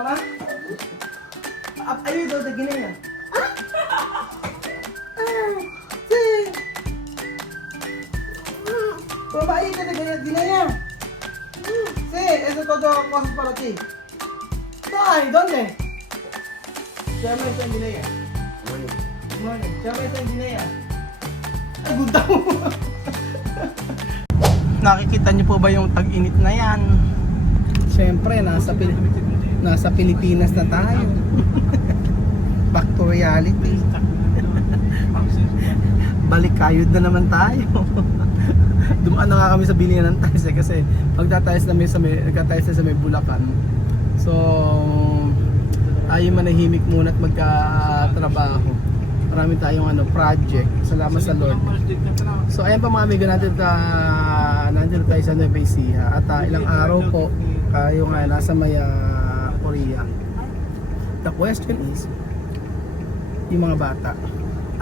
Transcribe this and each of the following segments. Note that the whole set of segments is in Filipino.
Mama? Are you the Guinea? Sí. Mama, ahí te Guinea. Sí, eso todo cosas para ti. Ay, ¿dónde? Llama esa en Guinea. Morning. Llama esa en Guinea. Ay, gunta mo. Nakikita niyo po ba yung tag-init na yan? Siyempre, nasa Pilipinas na tayo. Back to reality. Balikayod na naman tayo. Dumaan na nga kami sa bilihan ng tiles kasi magtatayos na nagtatayos na sa may Bulacan. So, tayo manahimik muna at magkatrabaho. Marami tayong project. Salamat sa Lord. So ayan pa mga amigo natin, nandito tayo sa Nueva Ecija at ilang araw po tayo nga nasa may Korea. The question is, yung mga bata,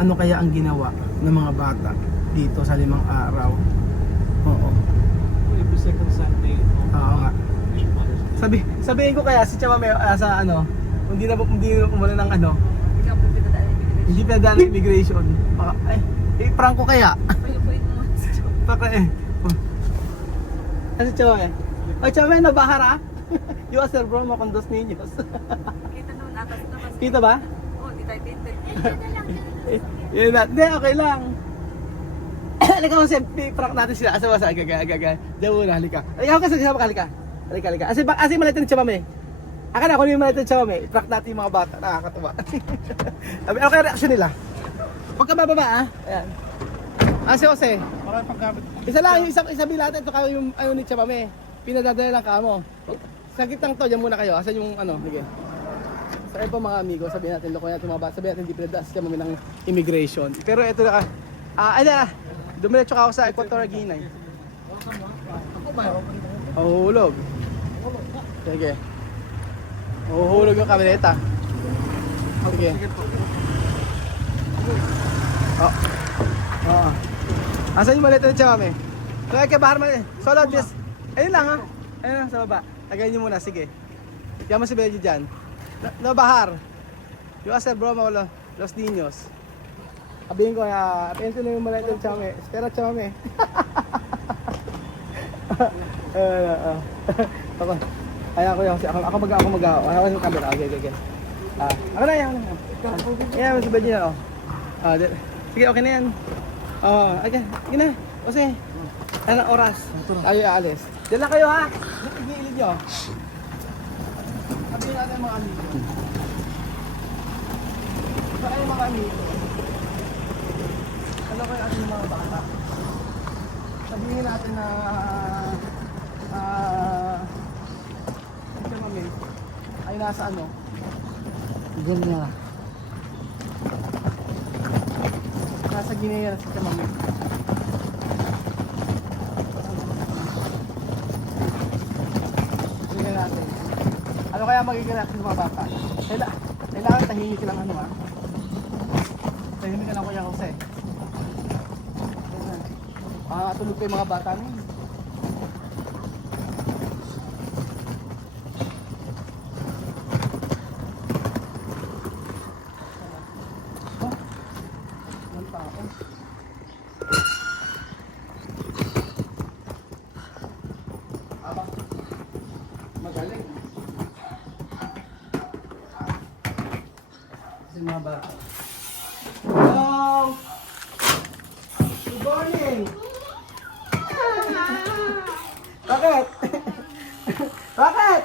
ano kaya ang ginawa ng mga bata dito sa 5 araw? Oo. Oo nga. Sabihin ko kaya si Chamame sa hindi na umano ng hindi pa daan ng immigration. Prank ko kaya. Baka Ano Chamame? Ay Chamame, nabahara? You are bro mo con dos niños. Kita naman atas naman. Kita ba? Oo, di tayo tinted. Yun na. Hindi, okay lang. Halika mo siya, prank natin sila. Asa ba sa gaga. Diyan muna, halika. Halika ka, halika. Halika. Asi malitin ng Chamame. Akala ko yung malitin ng Chamame. Prank natin yung mga bata. Nakakatuwa. Okay, reaction nila. Huwag ka bababa, Ayan. Si Jose. Isa lang, yung isa natin. Ito kayo yung ni Chamame. Pinadadala lang ka mo. Sa gitang to, dyan muna kayo. Asan yung sige. Sa iba mga amigo, sabihin natin, loko natin mga bata. Sabihin natin, hindi pinadaas Chamame ng immigration. Pero ito na dumiretso ka ako sa Equatorial Guinea. Hulog. Sige. Hulog yung kamereta. Sige. Asan yung maleta ng Chamame? Kaya kay bahar man. Solo just. Ayun lang Ayun lang sa baba. Tagayin niyo muna, sige. Diyan mo si Benji dyan. No bahar. Yung aser bro mo los niños. Sabihin ko pento na yung maleta ng Chamame. Espera Chamame. Kaya ako mag-ahaw. Ako yung camera. Okay. Ako na yan. Ayan, si Benji na. Sige, okay na yan. Okay. Sige na. Kasi, anong oras? Tayo aalis. Diyan lang kayo Igilid nyo. Sabihin natin mga amigo. Saan kayo mga amigo? Ano kayo ating mga bata? Sabihin natin na Chamame ay nasa Diyan niya. Nasa Guinea si Chamame. Tingnan natin. Ano kaya magiging reaction ng mga bata? Kailangan tahimik lang tahimik lang Kuya Jose. Tulog pa yung mga bata na yun. Magaling. Kasi mga bata. Hello! Good morning! Bakit? Bakit?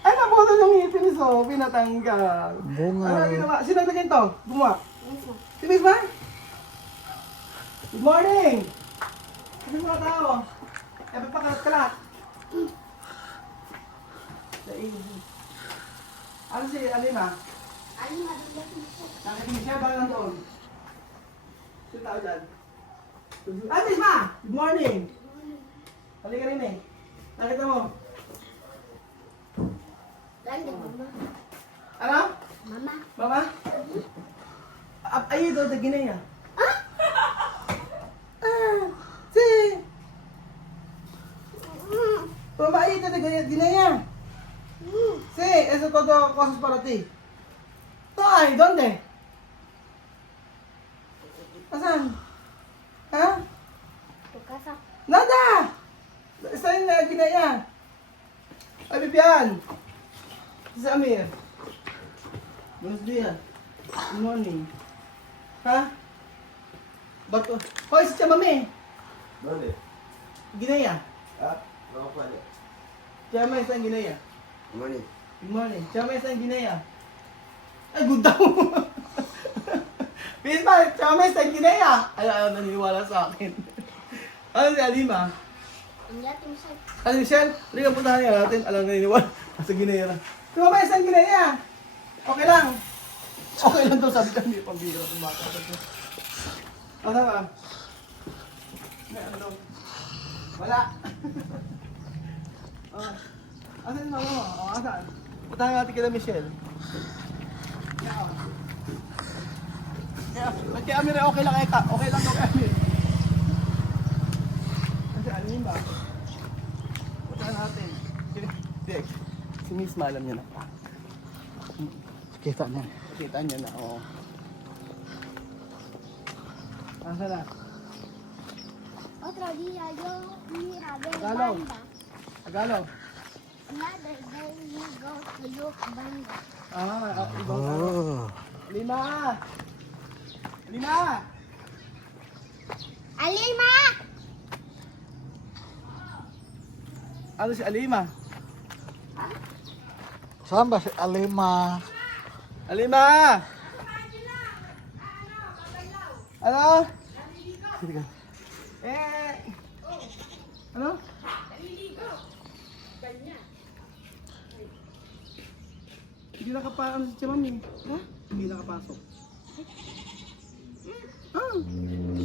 Ay, naputol yung ngipin ni Sophie, natanggal. Bunga. Ano ginawa? Sino naglagyan to? Gumawa? Si Miss ba? Good morning! Kasi mga tao. Epe pa kalat-kalat. Ano si Alina? Nakikita siya ba lang doon? Sino tao dyan? Miss Ma! Good morning! Halika rin Nakita mo? Ano? Mama? Are you the Guinea? Si! Mama, are you the Guinea? Sí, eso todo cosas para ti. Ay, ¿dónde? ¿Asan? ¿Ha? Tu casa. Nada! Está en la Ginaya. Ay, Bibian. Si Amir. Buenos días. Good morning. Ha? Bato. Hoy, si Chamame. ¿Dónde? Ginaya. Ah, no, ¿cuál es? Chama está en Ginaya. Morning. Good morning. Chama está en Ginaya. Ay, good daw. Please ba, Chama está en Ginaya. Ay, ayaw naniniwala sa akin. Ano si Alima? Hindi atin siya. Ano Michelle? Hindi ka puntahan nga natin. Alam naniniwala. Nasa Ginaya na. Chama está en Ginaya. Okay lang. Okay lang daw sabi ka. Hindi pambira kung bata. Ano ba? Ano? Wala. Asan yung mama mo? Asan? Puntahan natin kila Michelle. Kaya Amir, okay lang eka. Okay lang daw kay Amir. Kasi ano yun ba? Puntahan natin. Si Miss Malam niya na. Kita niya. Kita niya na, oo. Asa na? Otro día yo ir a ver Tagalog. banda. Tagalog. Another day we go to look banda. Ibang ano. Lima! Lima! Alima! Ano si Alima? Saan ba si Alima? Alima! Ano? Sige ka. Ano? Hindi nakapasok ano si Chamami. Ha? Hindi nakapasok.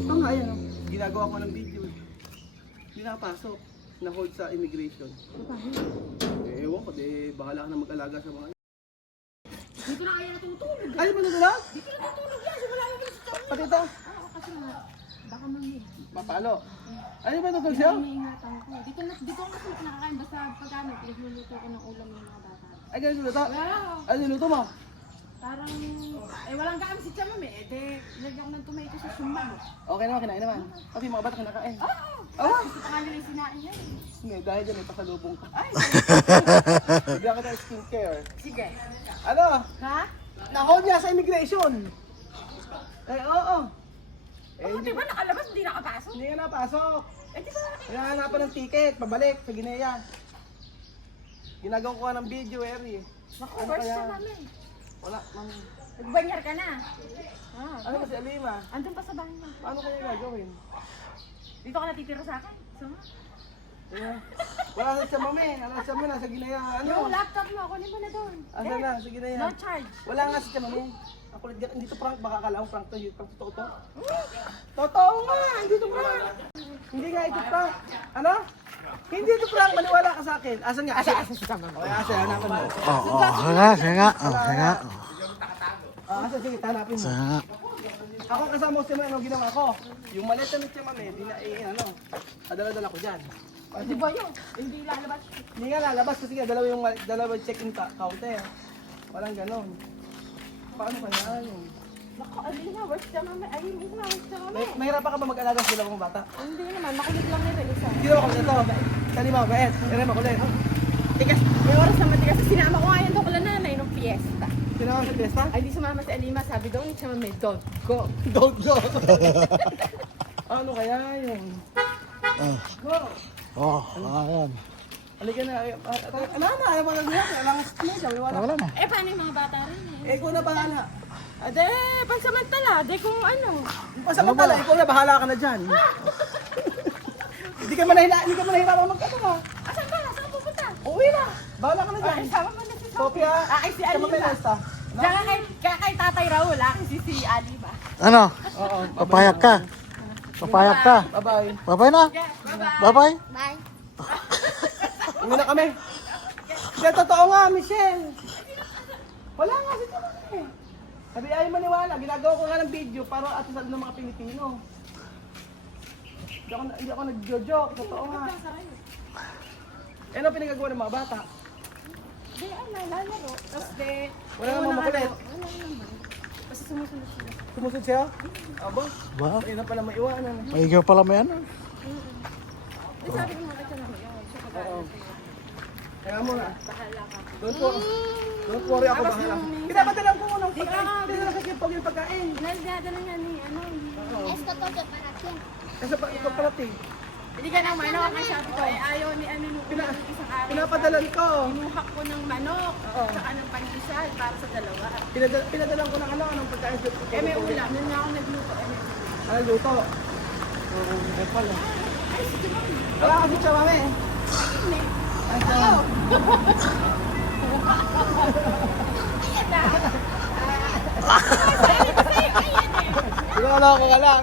Nga yan. Ginagawa ko ng video. Hindi nakapasok. Na-hold sa immigration. Ewan ko, bahala ka na mag-alaga sa mga. Dito na kaya natutulog. Ay, mo na? Dito na natutulog yan. Wala naman sa tayo. Pati ito? Oo, kasi nga. Baka mamaya. Papalo. Ano ba tutulog siya? May ingatan ko. Dito ako kasi nakakain. Basta pagkano, pinagluluto ko ng ulam ng mga bata. Ay, ganun luto? Wow! Ano niluto mo? Parang, walang gaam si Chama eh. Nilagyan ko ng tomato sa sumbang. Okay naman, kinain naman. Pati mga bata kinakain. Oo! Ah! Gusto pa nga nila yung sinain yan eh. Hindi, dahil dyan may pasalubong ka. Ay! Bigyan ka ng skincare. Sige. Ano? Ha? Na-hold niya sa immigration. Eh, oo. Oh, di ba nakalabas, hindi nakapasok? Hindi ka napasok. Eh, di ba? Hinahanapan ng ticket, pabalik sa Ginea. Ginagawa ko ka ng video, Eri. Naku, Ano first kaya? time namin. Wala, mami. Nagbanyar ka na. Ah, Ano ba si Alima? andun pa sa banyo. Paano kaya gagawin? Dito ka natitira sa akin. Sama? Yeah. Wala na siya, mami. Wala siya, mami. Nasa Ginea. Ano? Yung laptop mo, kunin mo na doon. Asan na? Sa Ginea. No charge. Wala nga si Chamami. Ako hindi to prank, baka kala ko prank to, yun prank totoo to. Totoo nga, hindi to prank. Hindi nga ito prank. Ano? Hindi to prank, maniwala ka sa akin. Asan nga? Asa si Chamami. Okay, asa, hanapan mo. Sige nga, sige nga. Sige nga. Asa, sige, hanapin mo. Sige nga. Ako kasama ko si Chamami, ano ginawa ko? Yung maleta ni Chamami, di na, ano, padala-dala ko dyan. Di ba yun? Hindi lalabas. Hindi nga lalabas kasi nga, dalawa yung check-in counter. Walang ganon. Paano kaya yun? Naku, Alina, worst ka mami. Ay, hindi na, worst ka mami. Mahirapan ka ba mag-alaga sa dalawang bata? Hindi naman, makulit lang nila isa. Hindi naman ako nito. Sali mo, bait. Ere mo kulit. Tigas, may oras naman tigas. Sinama ko nga yan doon kala nanay nung fiesta. Sinama sa fiesta? Ay, di sumama si Alima. Sabi daw ni Chama may don't go. Don't go. Ano kaya yun? Go. Oh, ayan. Halika na. Ano na? Ayaw mo nagbuhat. Kailangan sa media. Wala. Wala na. Eh, paano yung mga bata rin eh? Ikaw na bahala. Ade, pansamantala. De kung ano. Pasamantala, ikaw na bahala ka na dyan. Hindi ka manahirapan magkano ka. Asan ba? Saan pupunta? Uwi na. Bahala ka na dyan. Ay, sama mo na si Sophie. Sophie ha. Ay, si Sama Alima. may lasta. Diyan kay Tatay Raul, si Alima. Ano? Oo. Papayag ka. Papayag ka. Bye-bye. Bye-bye na. Yeah, bye-bye. Bye-bye. Bye. Uwi na kami. Hindi, totoo nga, Michelle. Wala nga si Chamami. Sabi ayaw maniwala, ginagawa ko nga ng video para at sa ng mga Pilipino. Hindi ako nag-joke, totoo nga. Eh, ano pinagagawa ng mga bata? Di, lalaro. Tapos de, Wala namang makulit. Wala naman. Basta sumusunod sila. Sumusod siya? Aba, Ba? ayun na pala maiwanan. May ikaw pala mo yan. Eh, sabi ko mga kachan ako yun. Siya Oo. kagalit. Kaya mo na. Bahala ka. Don't worry ako Tapos bahala. yung- Pinapadalang ko ng Di, pagkain. ah, Pinadala kasi pag yung pagkain. Nagdadala nga ni, ano, Esto to que para quién. Kasi pa ito parating. hindi ka ng manok. Ang sabi ko, ayaw ni ano nung isang araw. Pinapadalan ko. Inuhak ko ng manok. Oo. Tsaka ng panisal para sa dalawa. Pinadalan ko ng anong pagkain. Eh, may ulam. Yun nga ako nagluto. Eh, may ulam. Ano luto? Oo, may pala. Wala kasi siya mami. Ay, siya. Wala ko ka lang.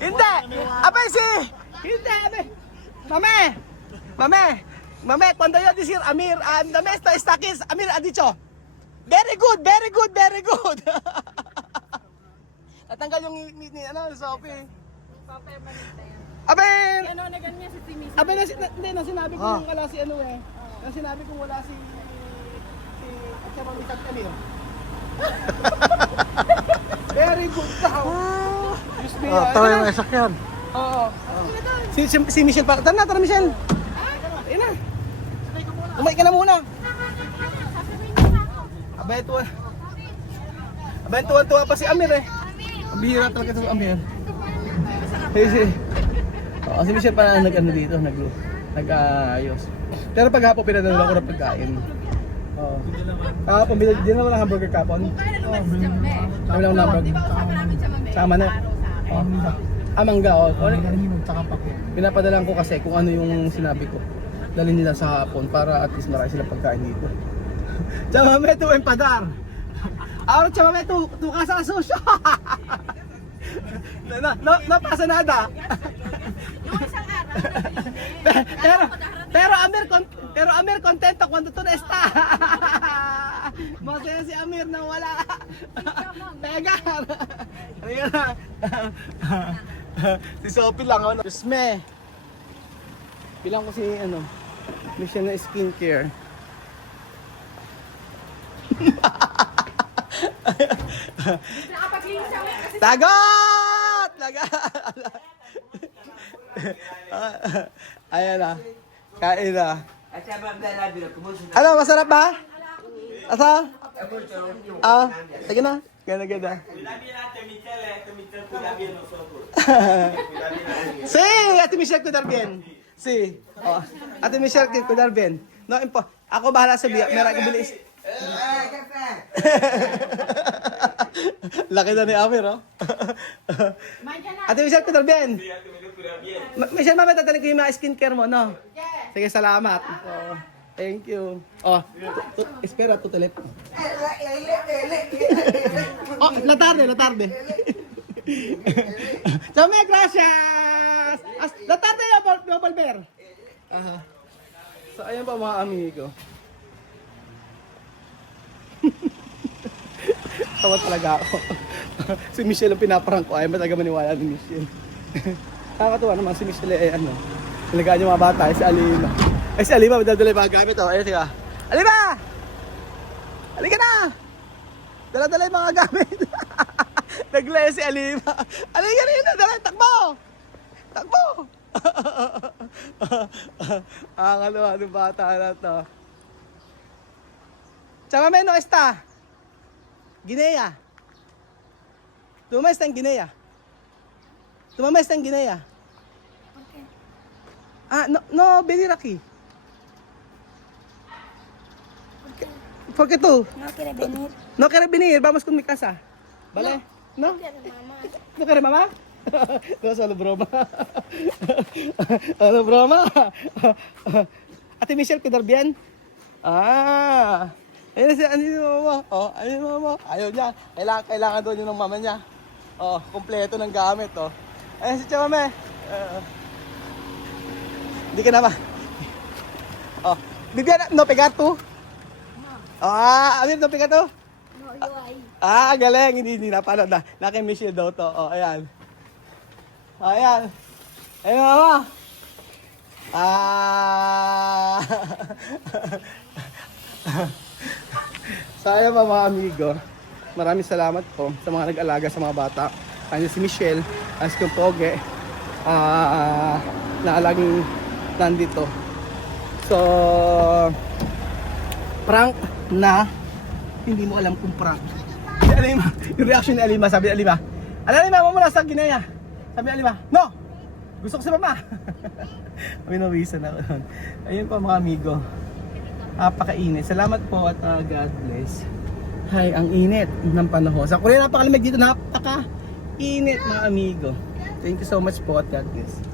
Hindi! Abay si! Hindi! Abay! Mame! Mame! Mame, cuando yo decir Amir, dame esto, esta kiss, Amir ha dicho, very good, very good, very good. Natanggal yung ano, Sophie. Abay! Ano, naganyan si Timmy. Abay, hindi, na sinabi ko Ah. nung wala si ano eh. Na sinabi ko wala si at siya mami San Camilo. Very good daw. Diyos me, Oh, tara yung isak yan. Oo. Si Michelle pa. Tara na, Michelle. Ayun na. Umay ka na muna. Abay, tuwa pa si Amir eh. Ang bihira talaga sa Amir. Si Michelle pa na nag-ano dito, nag-ayos. Pero pag hapon pinadala ko ng pagkain. Oo. Kahapon, din naman ang hamburger kapon. Kami lang ng hamburger. Sama na. Mangga, oh. Pinapadalan ko kasi kung ano yung sinabi ko. Dalhin nila sa hapon para at least marami silang pagkain dito. Chamame tu empadar. Ahora chamame tu casa sucio. No pasa nada. Yung isang araw, pero Amir contento cuando tú no está. Masaya si Amir na wala. Pegar. Ayan na. Si Sophie lang ano. Diyos me. Bilang ko si ano, mission na skincare. nakapaglinis ako kasi Tagot! Ayan na. Kain na. Ano, masarap ba? Asa? Sige na. Ganda. Sí, Ate Michelle cuidar bien. Sí. Oh. Ate Michelle cuidar bien. No, ako bahala sa biya. Meron ko bilis. Laki na ni Amir, oh. Ate Michelle, cuidar bien. Michelle, mamaya tatanong ko yung mga skincare mo, no? Sige, salamat. Oh, thank you. Oh, espera tu teléfono. Oh, la tarde. Dame, gracias. La tarde yo volver. Aha. So, ayan pa mga amigo. Tawa talaga ako. Si Michelle ang pinaparang ko. Ayaw ba talaga maniwala ni Michelle? Nakakatuwa naman si Michelle ay ano. Talagaan yung mga bata. Si Alima. Si Alima, madadala yung mga gamit. Ayun, sige. Alima! Halika na! Dala-dala yung mga gamit. Naglaya si Alima. Halika rin na, dala, takbo! Takbo! Ang ano ng bata na to. Chamame no está. Guinea. Tu mamá está en Guinea. Tu mamá está en Guinea. ¿Por qué? No, venir aquí. ¿Por qué tú? No quiere venir. No quieres venir, vamos con mi casa. ¿Vale? ¿No? Quiere mamá. ¿No quiere mamá? No, solo broma. Solo broma. Ate Michelle, cuidar bien? Ayun si mama. Oh, ayun mama. Ayaw niya. Kailangan doon yung ng mama niya. Oh, kompleto ng gamit, oh. Ayun si Chamame. Hindi ka na ba? Oh, bibigyan no pegar tu. Amir, no pegar tu. No, yo ahí. Galing. Hindi napanood na. Naki Michelle daw to. Oh, ayan. Ayan. Ayun mama. So ayan pa mga amigo, maraming salamat po sa mga nag-alaga sa mga bata. Ano si Michelle, as kong Poge, na laging nandito. So, prank na hindi mo alam kung prank. Si Alima, yung reaction ni Alima, sabi ni Alima, Alima, mo muna sa ginaya. Sabi ni Alima, no! Gusto ko si mama. Winawisan ako nun. Ayun pa mga amigo. Napakainit. Salamat po at God bless. Hay, ang init ng panahon. Sa Korea napakalamig dito, napaka-init mga amigo. Thank you so much po at God bless.